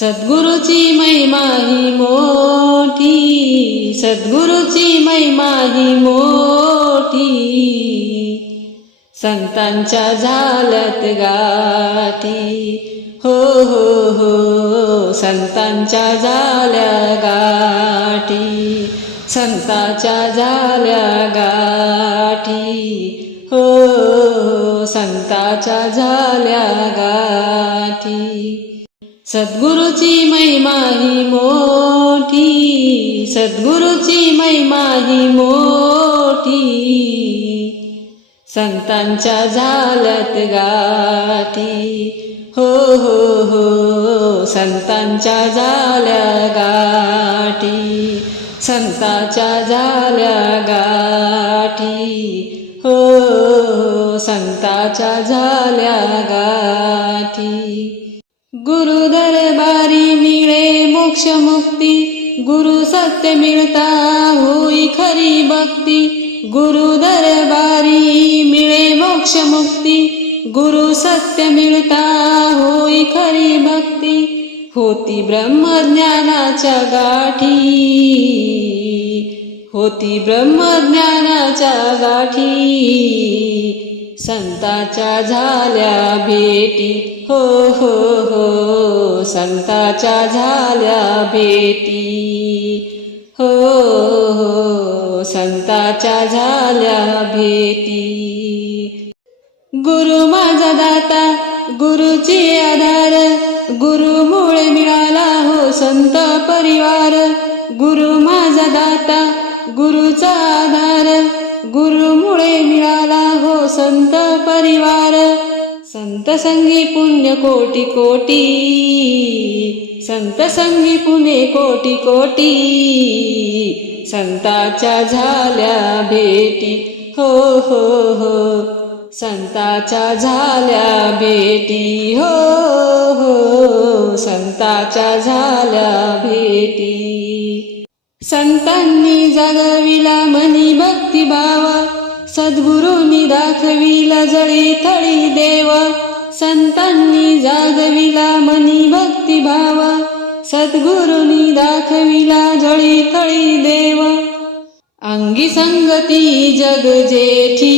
सद्गुरुची महिमा ही मोठी सद्गुरुची महिमा ही मोठी. संतांच्या झालत गाठी. हो हो हो संतांच्या झाल्या गाठी. संताच्या झाल्या गाठी. हो हो, हो संताच्या झाल्या गाठी. सद्गुरुची महिमा ही मोठी सद्गुरुची महिमा ही मोठी. संतांच्या झाल्यात गाठी. हो हो हो संतांच्या झाल्या गाठी. संताच्या झाल्या गाठी. हो हो, हो संताच्या झाल्या गाठी. गुरु दरबारी मिळे मोक्ष मुक्ती गुरु सत्य मिळता होई खरी भक्ती. गुरु दरबारी मिळे मोक्ष मुक्ती गुरु सत्य मिळता होई खरी भक्ती. होती ब्रह्मज्ञानाच्या गाठी होती ब्रह्मज्ञानाच्या गाठी. संताच्या झाल्या भेटी. हो हो हो संताच्या झाल्या भेटी. हो हो संताच्या झाल्या भेटी. गुरु माझा दाता गुरुची आधार. गुरुमुळे मिळाला हो संत परिवार. गुरु माझा दाता गुरुचा आधार. गुरुमुळे मिळाला संत परिवार संत संगी पुण्य कोटी कोटी संत संगी पुणे कोटी कोटी संताच्या झाल्या भेटी. हो हो हो संताच्या झाल्या भेटी. हो हो संताच्या झाल्या भेटी. संतांनी जगविला मनी भक्तिभाव सद्गुरूंनी दाखविला जळी थळी देव. संतांनी जागविला मनी भक्तिभाव सद्गुरूंनी दाखविला जळी थळी देव. अंगी संगती जग जेठी.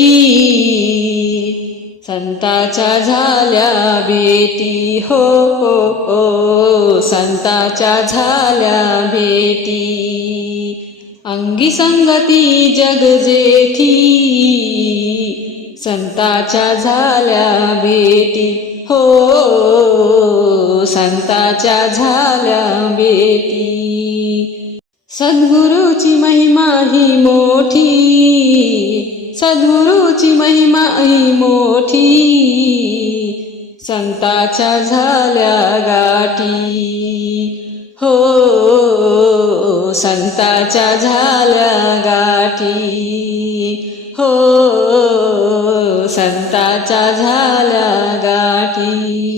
संताच्या झाल्या भेटी. हो हो हो. संताच्या झाल्या भेटी. अंगी संगती जग जेठी संताच्या झाल्या भेटी. हो संताच्या झाल्या भेटी. सद्गुरूची महिमा ही मोठी सद्गुरूची महिमा ही मोठी संताच्या झाल्या गाठी. संताच्या झाल्या गाठी. हो संताच्या झाल्या गाठी.